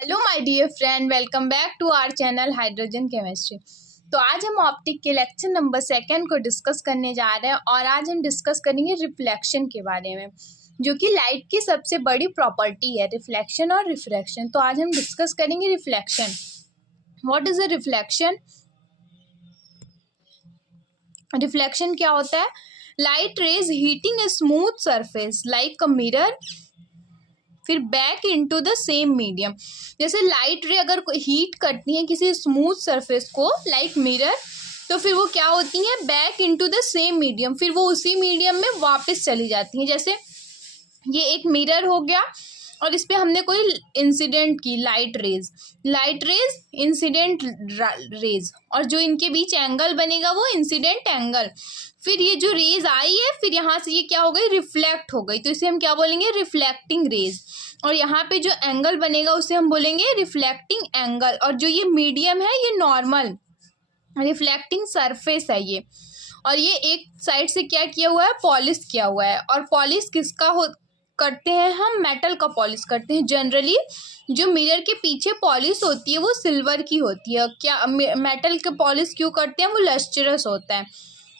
Hello my dear friend, welcome back to our channel hydrogen chemistry. तो आज हम optic के लेक्चर नंबर 2 को डिस्कस करने जा रहे हैं और आज हम डिस्कस करेंगे रिफ्लेक्शन के बारे में, जो कि लाइट की सबसे बड़ी प्रॉपर्टी है, रिफ्लेक्शन और रिफ्रैक्शन। तो आज हम डिस्कस करेंगे reflection. What is a reflection? Reflection क्या होता है? Light rays hitting a smooth surface like a mirror फिर back into the same medium. जैसे लाइट रे अगर हीट करती है किसी स्मूथ सरफेस को लाइक मिरर, तो फिर वो क्या होती है, back into the same medium, फिर वो उसी मीडियम में वापस चली जाती हैं। जैसे ये एक मिरर हो गया और इस पे हमने कोई इंसिडेंट की लाइट रेज इंसिडेंट रेज, और जो इनके बीच एंगल बनेगा वो इंसिडेंट एंगल। फिर ये जो रेज आई है फिर यहाँ से ये क्या हो गई, रिफ्लेक्ट हो गई, तो इसे हम क्या बोलेंगे, रिफ्लेक्टिंग रेज। और यहाँ पे जो एंगल बनेगा उसे हम बोलेंगे रिफ्लेक्टिंग एंगल। और जो ये मीडियम है ये नॉर्मल रिफ्लेक्टिंग सरफेस है ये। और ये एक साइड से क्या किया हुआ है, पॉलिश किया हुआ है। और पॉलिश किसका करते हैं हम, मेटल का पॉलिश करते हैं। जनरली जो मिरर के पीछे पॉलिश होती है वो सिल्वर की होती है। क्या मेटल के पॉलिश क्यों करते हैं, वो लस्ट्रस होता है।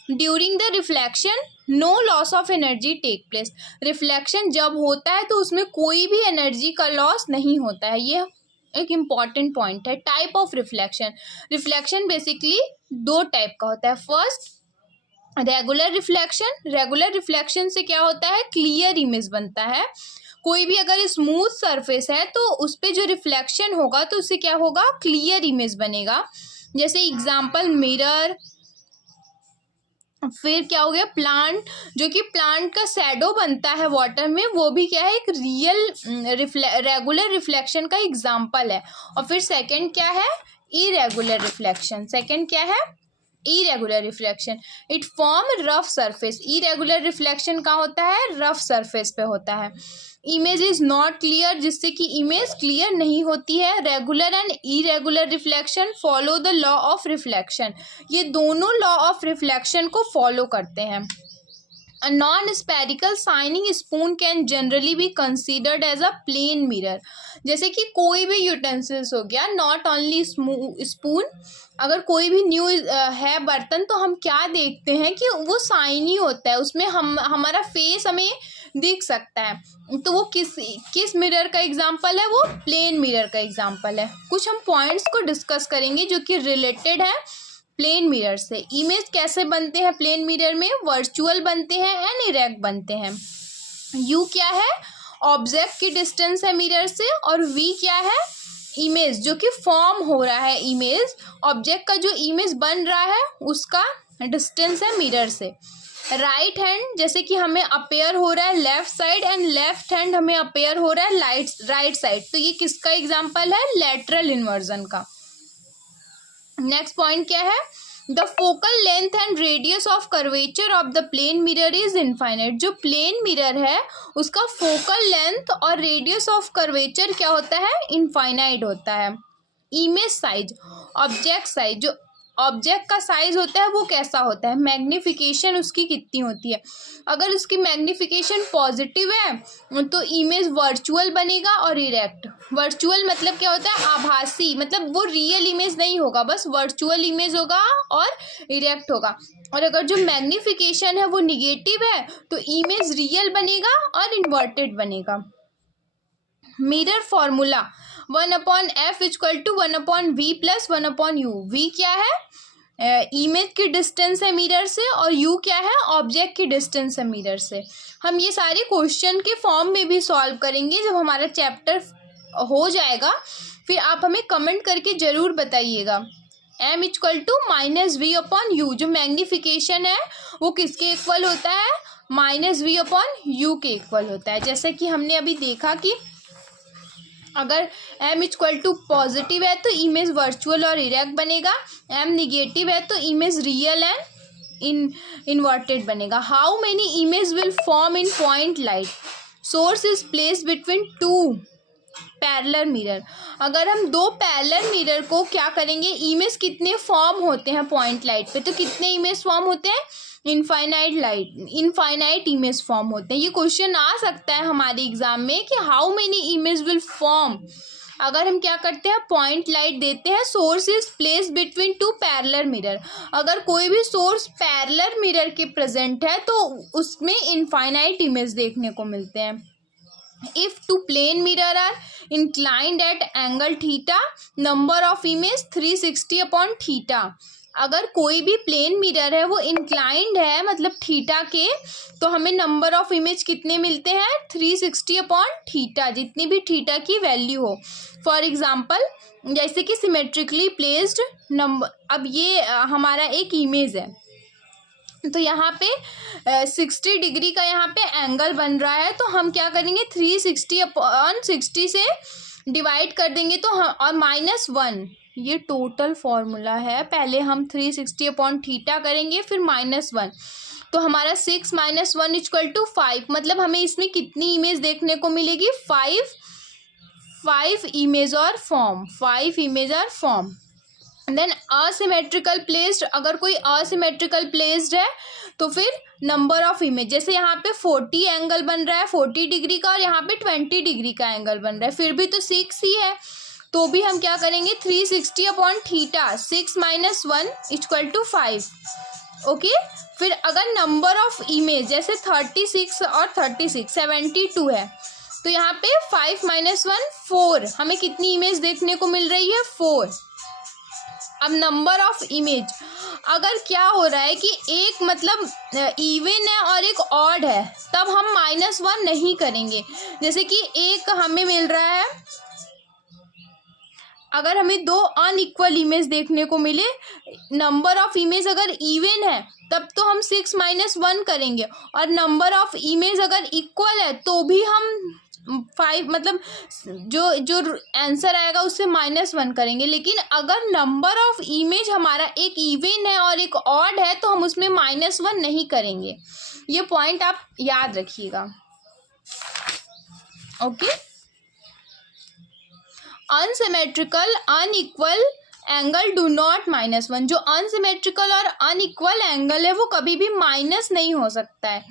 During the reflection no loss of energy take place. Reflection जब होता है तो उसमें कोई भी एनर्जी का लॉस नहीं होता है। ये एक इम्पॉर्टेंट पॉइंट है। Type of reflection, reflection basically दो टाइप का होता है। First regular reflection. Regular reflection से क्या होता है, क्लियर इमेज बनता है। कोई भी अगर स्मूथ सरफेस है तो उस पर जो रिफ्लेक्शन होगा तो उससे क्या होगा, क्लियर इमेज बनेगा। जैसे एग्जांपल मिरर। फिर क्या हो गया, प्लांट, जो कि प्लांट का शैडो बनता है वाटर में, वो भी क्या है, एक रियल रेगुलर रिफ्लेक्शन का एग्जांपल है। और फिर सेकंड क्या है, इरेगुलर रिफ्लेक्शन। सेकंड क्या है, irregular reflection. It form rough surface. Irregular reflection कहाँ होता है, रफ सरफेस पे होता है। इमेज इज नॉट क्लियर, जिससे कि इमेज क्लियर नहीं होती है। Regular and irregular reflection follow the law of reflection. ये दोनों लॉ ऑफ रिफ्लेक्शन को फॉलो करते हैं। A non-spherical shining spoon can generally be considered as a plain mirror। जैसे कि कोई भी यूटेंसिल्स हो गया, नॉट ओनली स्पून, अगर कोई भी न्यू है बर्तन, तो हम क्या देखते हैं कि वो शाइनी होता है, उसमें हमारा फेस हमें दिख सकता है। तो वो किस मिरर का एग्जाम्पल है, वो प्लेन मिरर का एग्जाम्पल है। कुछ हम पॉइंट्स को डिस्कस करेंगे जो कि रिलेटेड है प्लेन मिरर से। इमेज कैसे बनते हैं प्लेन मिरर में, वर्चुअल बनते हैं एंड इरेक्ट बनते हैं। यू क्या है, ऑब्जेक्ट की डिस्टेंस है मिरर से, और वी क्या है, इमेज जो कि फॉर्म हो रहा है। इमेज ऑब्जेक्ट का जो इमेज बन रहा है उसका डिस्टेंस है मिरर से। राइट हैंड, जैसे कि हमें अपेयर हो रहा है left side, and left hand हमें अपेयर हो रहा है राइट साइड, तो ये किसका एग्जाम्पल है, लेटरल इन्वर्जन का। नेक्स्ट पॉइंट क्या है, the focal length and radius of curvature of the plane mirror is infinite. जो प्लेन मिरर है उसका फोकल लेंथ और रेडियस ऑफ कर्वेचर क्या होता है, इनफाइनाइट होता है। इमेज साइज, ऑब्जेक्ट साइज, जो ऑब्जेक्ट का साइज होता है वो कैसा होता है, मैग्निफिकेशन उसकी कितनी होती है। अगर उसकी मैग्निफिकेशन पॉजिटिव है तो इमेज वर्चुअल बनेगा और इरेक्ट। वर्चुअल मतलब क्या होता है, आभासी, मतलब वो रियल इमेज नहीं होगा, बस वर्चुअल इमेज होगा और इरेक्ट होगा। और अगर जो मैग्निफिकेशन है वो निगेटिव है तो इमेज रियल बनेगा और इन्वर्टेड बनेगा। Mirror formula 1/f equal to 1/v plus 1/u। v क्या है, इमेज की डिस्टेंस है मिरर से, और u क्या है, ऑब्जेक्ट की डिस्टेंस है मिरर से। हम ये सारे क्वेश्चन के फॉर्म में भी सॉल्व करेंगे जब हमारा चैप्टर हो जाएगा। फिर आप हमें कमेंट करके जरूर बताइएगा। m इक्वल टू -v/u, जो मैग्निफिकेशन है वो किसके इक्वल होता है, -v/u के इक्वल होता है। जैसे कि हमने अभी देखा कि अगर m इक्वल टू पॉजिटिव है तो इमेज वर्चुअल और इरेक्ट बनेगा, m निगेटिव है तो इमेज रियल एंड इन्वर्टेड बनेगा। How many image will form in point light, source is place between two parallel mirror. अगर हम दो पैरेलल मिरर को क्या करेंगे, इमेज कितने फॉर्म होते हैं पॉइंट लाइट पे, तो कितने इमेज फॉर्म होते हैं, इनफाइनाइट इमेज फॉर्म होते हैं। ये क्वेश्चन आ सकता है हमारे एग्जाम में कि how many image will form अगर हम क्या करते हैं, पॉइंट लाइट देते हैं, source is place between two parallel mirror, अगर कोई भी सोर्स पैरेलल मिरर के प्रेजेंट है तो उसमें इनफाइनाइट इमेज देखने को मिलते हैं. If two plane mirror are inclined at angle theta, number of image 360 upon theta. अगर कोई भी प्लेन मिरर है वो इंक्लाइंड है मतलब थीटा के, तो हमें नंबर ऑफ इमेज कितने मिलते हैं, 360 अपॉन थीटा, जितनी भी थीटा की वैल्यू हो. फॉर एग्जांपल जैसे कि सिमेट्रिकली प्लेस्ड नंबर, अब ये हमारा एक इमेज है, तो यहाँ पे 60 डिग्री का यहाँ पे एंगल बन रहा है, तो हम क्या करेंगे 360 अपॉन 60 से डिवाइड कर देंगे तो हम, और -1, ये टोटल फॉर्मूला है. पहले हम 360 अपॉन थीटा करेंगे फिर -1, तो हमारा 6 - 1 = 5, मतलब हमें इसमें कितनी इमेज देखने को मिलेगी, 5 इमेज और फॉर्म, 5 इमेज और फॉर्म. देन असिमेट्रिकल प्लेस्ड, अगर कोई असिमेट्रिकल प्लेस्ड है तो फिर नंबर ऑफ इमेज, जैसे यहाँ पे 40 एंगल बन रहा है 40 डिग्री का, और यहाँ पे 20 डिग्री का एंगल बन रहा है, फिर भी तो 6 ही है, तो भी हम क्या करेंगे 360 अपॉन थीटा, 6 - 1 = 5. ओके. फिर अगर नंबर ऑफ इमेज जैसे 36 और 36 72 है, तो यहाँ पे 5 - 1 4, हमें कितनी इमेज देखने को मिल रही है, 4. अब नंबर ऑफ इमेज, अगर क्या हो रहा है कि एक मतलब इवन है और एक ऑड है, तब हम -1 नहीं करेंगे. जैसे कि एक हमें मिल रहा है, अगर हमें 2 अनइक्वल इमेज देखने को मिले, नंबर ऑफ इमेज अगर इवन है तब तो हम 6 - 1 करेंगे, और नंबर ऑफ इमेज अगर इक्वल है तो भी हम 5 मतलब जो आंसर आएगा उससे -1 करेंगे. लेकिन अगर नंबर ऑफ इमेज हमारा एक इवन है और एक ऑड है तो हम उसमें -1 नहीं करेंगे. ये पॉइंट आप याद रखिएगा. Okay. Unsymmetrical unequal angle do not -1, जो अनसिमेट्रिकल और अनइक्वल एंगल है वो कभी भी माइनस नहीं हो सकता है.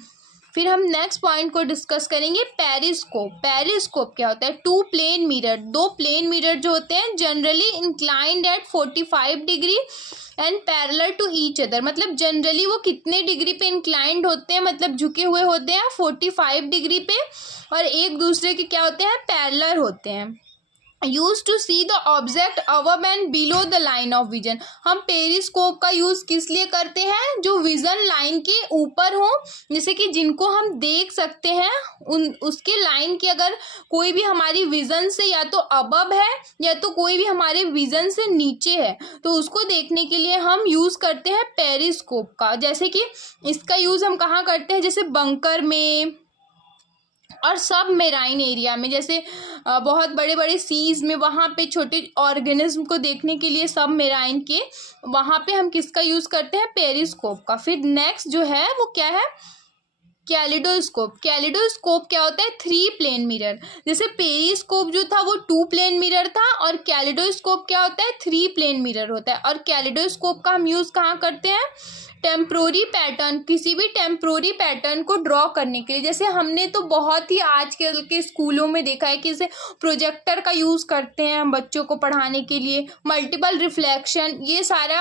फिर हम नेक्स्ट पॉइंट को डिस्कस करेंगे, पेरिस्कोप. पेरिस्कोप क्या होता है, 2 प्लेन मिरर, 2 प्लेन मिरर जो होते हैं generally inclined at 45 degree and parallel to each other, मतलब जनरली वो कितने डिग्री पे इंक्लाइंड होते हैं, मतलब झुके हुए होते हैं 45 डिग्री पे, और एक दूसरे के क्या होते हैं, पैरेलल होते हैं. Use to see the object above and below the line of vision. हम पेरिस्कोप का यूज किस लिए करते हैं, जो विजन लाइन के ऊपर हो, जैसे कि जिनको हम देख सकते हैं उसके लाइन की अगर कोई भी हमारी विजन से या तो अबव है या तो कोई भी हमारे विजन से नीचे है, तो उसको देखने के लिए हम यूज करते हैं पेरिस्कोप का. जैसे कि इसका यूज हम कहाँ करते हैं, जैसे बंकर में और सब मेराइन एरिया में, जैसे बहुत बड़े बड़े सीज में, वहाँ पे छोटे ऑर्गेनिज्म को देखने के लिए सब मेराइन के, वहाँ पे हम किसका यूज करते हैं, पेरिस्कोप का. फिर नेक्स्ट जो है वो क्या है, कैलिडोस्कोप. कैलिडोस्कोप क्या होता है, 3 प्लेन मिरर. जैसे पेरिस्कोप जो था वो 2 प्लेन मिरर था, और कैलिडोस्कोप क्या होता है, 3 प्लेन मिरर होता है. और कैलिडोस्कोप का हम यूज कहाँ करते हैं, टेम्प्रोरी पैटर्न, किसी भी टेम्प्रोरी पैटर्न को ड्रॉ करने के लिए. जैसे हमने तो बहुत ही आजकल के स्कूलों में देखा है कि जैसे प्रोजेक्टर का यूज़ करते हैं हम बच्चों को पढ़ाने के लिए, मल्टीपल रिफ्लेक्शन, ये सारा